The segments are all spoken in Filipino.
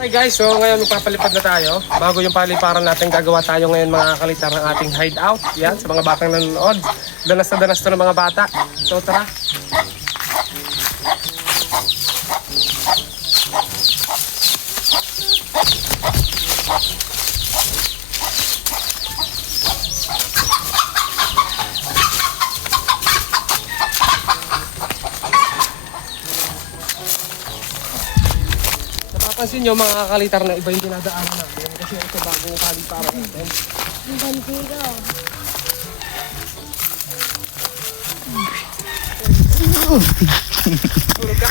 Okay guys, so ngayon magpapalipad na tayo. Bago yung paliparan natin, gagawa tayo ngayon mga kalitar ng ating hideout. Yan, sa mga batang nanonood. Danas na danas to ng mga bata. So tara. Napapansin nyo mga kakalitar na iba yung dinadaanan natin kasi ito bagong paliparan natin. Ang bandido. Nahulog ka.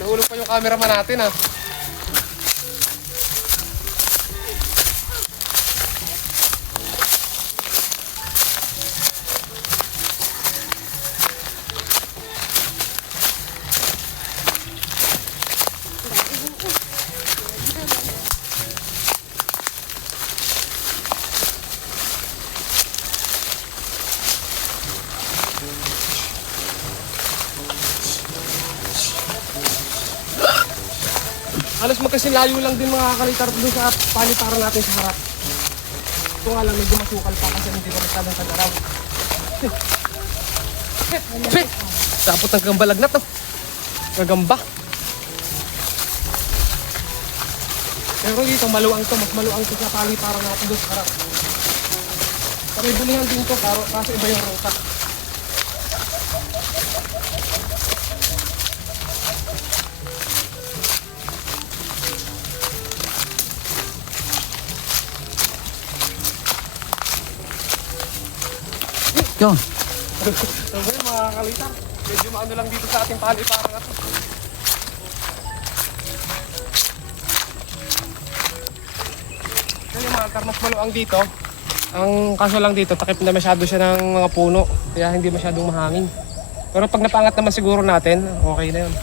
Nahulog pa yung cameraman natin ha. Halos magkasilayo lang din mga kakalitar doon sa paliparan natin sa harap. Ito nga lang medyo masukal pa kasi hindi pa masyadong tag-araw. Sapot ng gambalag na to. Gagamba. Pero dito maluwang to, mas maluwang to sa paliparan natin doon sa harap. May bulihan din to kasi iba yung ruta. Yun. So ngayon mga kakalitar, medyo maano lang dito sa ating paliparan na to. Kaya mga kakalitar, mas maluwang dito. Ang kaso lang dito, takip na masyado siya ng mga puno, kaya hindi masyadong mahangin. Pero pag napangat naman siguro natin, okay na yun.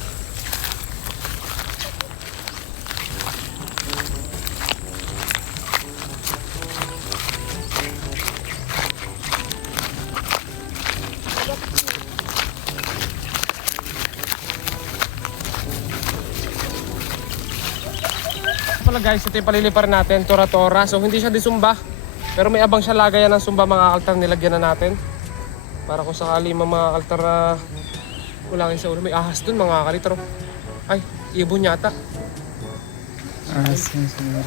Pala guys, ito yung paliliparin natin, tora-tora. So hindi siya disumba, pero may abang siya lagayan ng sumba mga kaltar, nilagyan na natin. Para kung sakali mga kaltar na wala kayo sa ulo, may ahas dun mga kalitro. Ay, ibon yata. Ahas yun siguro.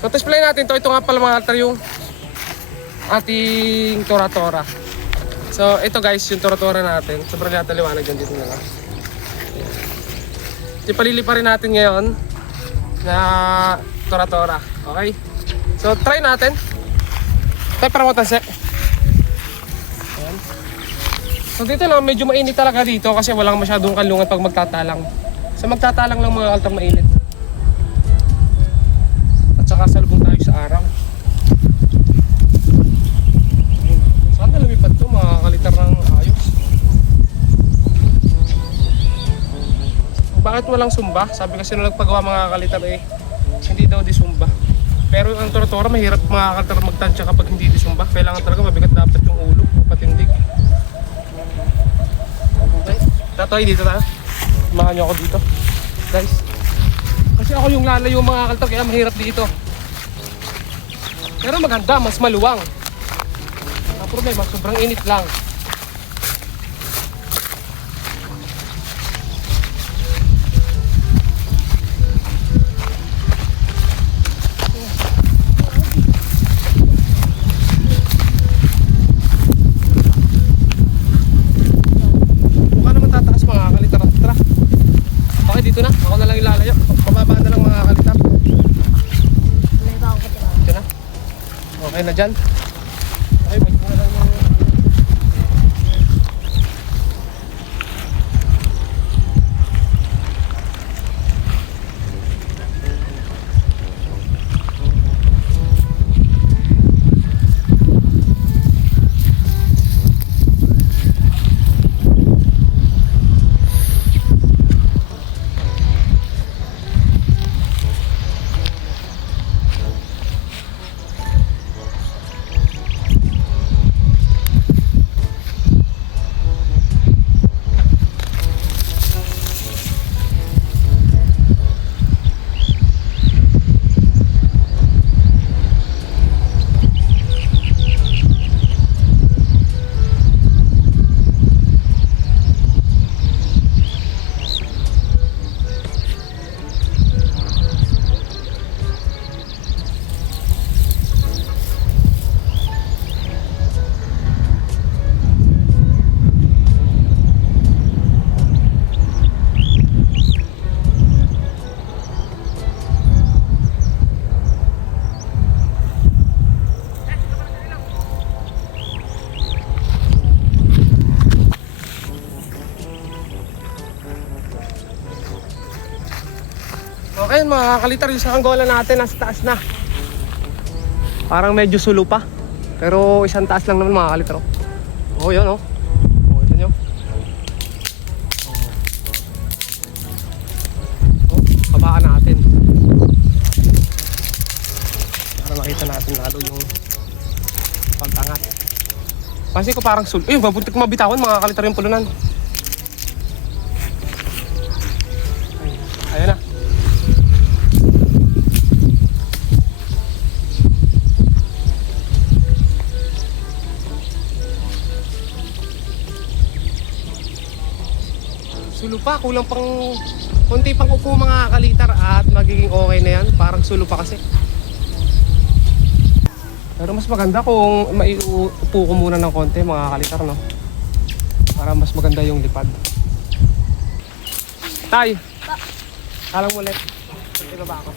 So display natin to, ito nga pala mga kaltar yung ating tora-tora. So ito guys, yung tora-tora natin, sobrang nataliwanag dyan dito na lang. Ito yung paliliparin natin ngayon na tora-tora. Okay? So try natin. Try para matanse. Ayan. So dito lang medyo mainit talaga dito kasi walang masyadong kalungan pag magtatalang. So magtatalang lang mga kaltar mainit. At saka salubong tayo sa araw. Sana lumipad to mga kalitar ng ayos. Bakit walang sumba? Sabi kasi nung nagpagawa mga kalitar hindi daw di sumba. Pero ang tora-tora mahirap mga kalitar magtansya kapag hindi di sumba. Kailangan talaga mabigat dapat yung ulo, patindig. Okay, tatoy dito tayo. Samahan nyo ako dito, guys. Kasi ako yung lalayo mga kalitar kaya mahirap dito. Pero maganda, mas maluwang. Ang problema, sobrang init lang. Dito na, ako na lang ilalayo. Pababa na lang mga kalitar. Dito na. Okay na dyan. Okay, balik mo na lang yung... yan mga kalitar, yung sa Angola natin nasa taas na. Parang medyo sulo pa. Pero isang taas lang naman mga kalitar. Oh, yun oh. Oh, ito nyo. Oh, kabaan natin. Para makita natin lalo yung pagtangat. Pansin ko parang sulo. Eh, mabuntik mabitawan mga kalitar yung pulunan. Ayan na. Sulo pa, kulang pang konti pang upo mga kalitar at magiging okay na yan. Parang sulo pa kasi. Pero mas maganda kung maiupo ko muna ng konti mga kalitar, no? Para mas maganda yung lipad. Tay! Kalang mo ulit. Pwede ba ako?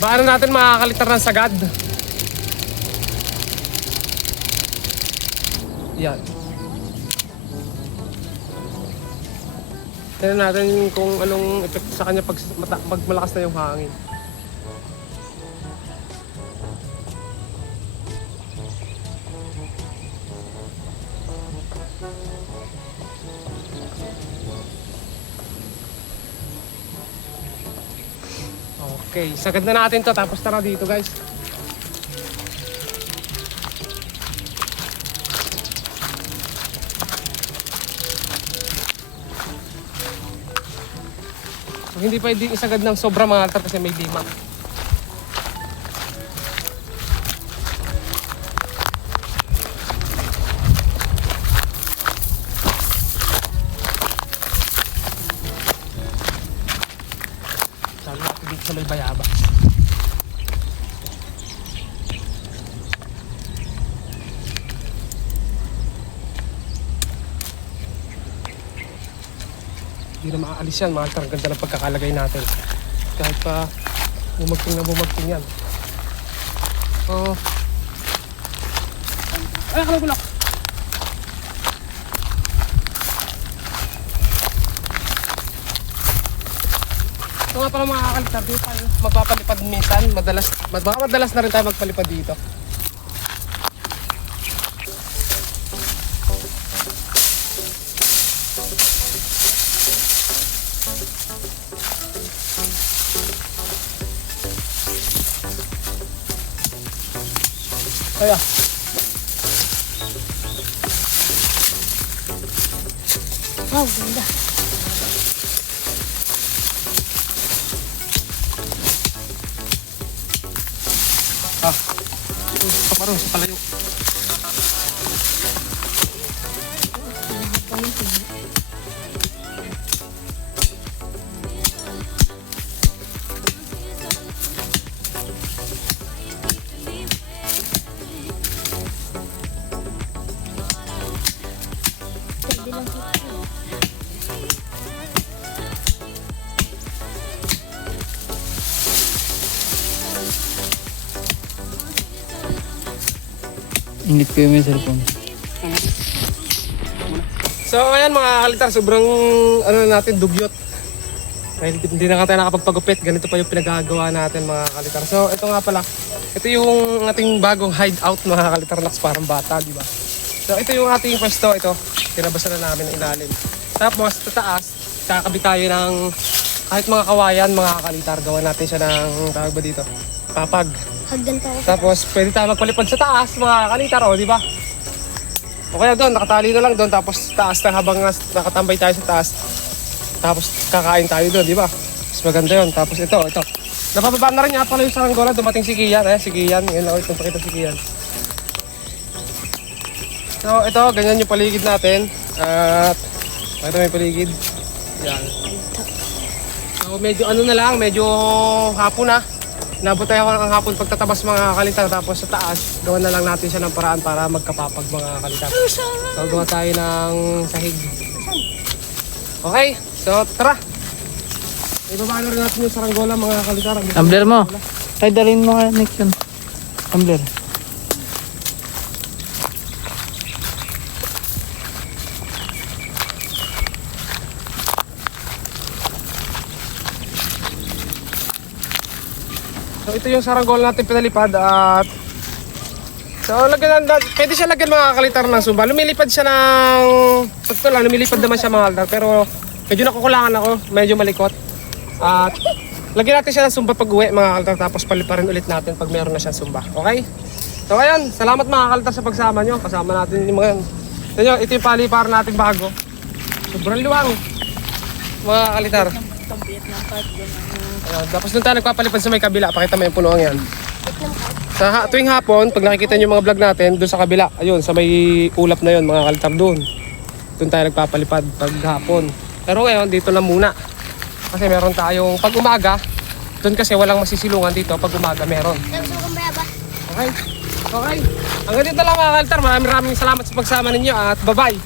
Baka na natin makakalitar ng sagad. Yan. Tignan natin kung anong epekto sa kanya pag malakas na yung hangin. Okay, sagad na natin to tapos tara dito guys. So, hindi pwedeng isagad ng sobra mga altar kasi may lima. Dito sa may bayaba. Hindi na maaalis yan mga altar. Ganda ng pagkakalagay natin. Kahit pa bumagting na bumagting yan. Oh. Ay, kalagulak! Ito nga pala mga kakalitar, dito tayo magpapalipad minsan, madalas na rin tayo magpalipad dito. Kaya wow, ganda. Kaparong sa palayo. Ingit ko yung may cellphone. So ayan mga kalitar, sobrang ano na natin, dugyot. Dahil hindi na tayo nakapagpagupit, ganito pa yung pinagagawa natin mga kalitar. So ito nga pala, ito yung ating bagong hideout mga kalitarnax, parang bata, di ba? So ito yung ating pwesto, ito, tinabasan na namin ng ilalim. Tapos sa taas, kakabit tayo ng kahit mga kawayan mga kalitar, gawa natin siya ng, tawag ba dito? Papag. Hagdan pa ako. Tapos pwede tayo magpalipad sa taas mga kalitar, o di ba? O kaya doon, nakatali na lang doon, tapos taas na habang nakatambay tayo sa taas. Tapos kakain tayo doon, di ba? Mas maganda yun. Tapos ito. Napababa na rin nga pala yung saranggola, dumating si Kian. Si Kian, yun lang ulit pakita si Kian. So ito, ganyan yung paligid natin. At ito may paligid. Yan. So medyo ano na lang, medyo hapon na. Nabot tayo ang hapon pagtatabas mga kalitar. Tapos sa taas, gawa na lang natin siya ng paraan para magkapapag mga kalitar. So gawa tayo ng sahig. Okay, so tara. Ibaba na rin natin yung saranggola mga kalitar. Tumbler mo. Ay, dalhin mo nga, Nick, yun. Tumbler. So ito yung saranggola natin pinalipad at so pwede siya lagyan mga kalitar ng sumba. Lumilipad siya ng pagto lang, lumilipad naman siya mga kalitar pero medyo nakukulangan ako, medyo malikot. At lagyan natin siya ng sumba pag uwi mga kalitar tapos paliparin ulit natin pag meron na siyang sumba. Okay? So ayun, salamat mga kalitar sa pagsama nyo. Kasama natin yung mga ito yung paliparan natin bago. Sobrang luwang mga kalitar. Ayun, tapos doon tayo nagpapalipad sa may kabila. Pakita mo yung punuang yan. Sa tuwing hapon, pag nakikita nyo yung mga vlog natin, doon sa kabila, ayun, sa may ulap na yun, mga kalitar doon. Doon tayo nagpapalipad pag hapon. Pero ngayon, dito lang muna. Kasi meron tayong pag umaga, doon kasi walang masisilungan dito, pag umaga meron. Okay? Okay. Hanggang dito lang mga kalitar. Maraming salamat sa pagsama ninyo at bye-bye.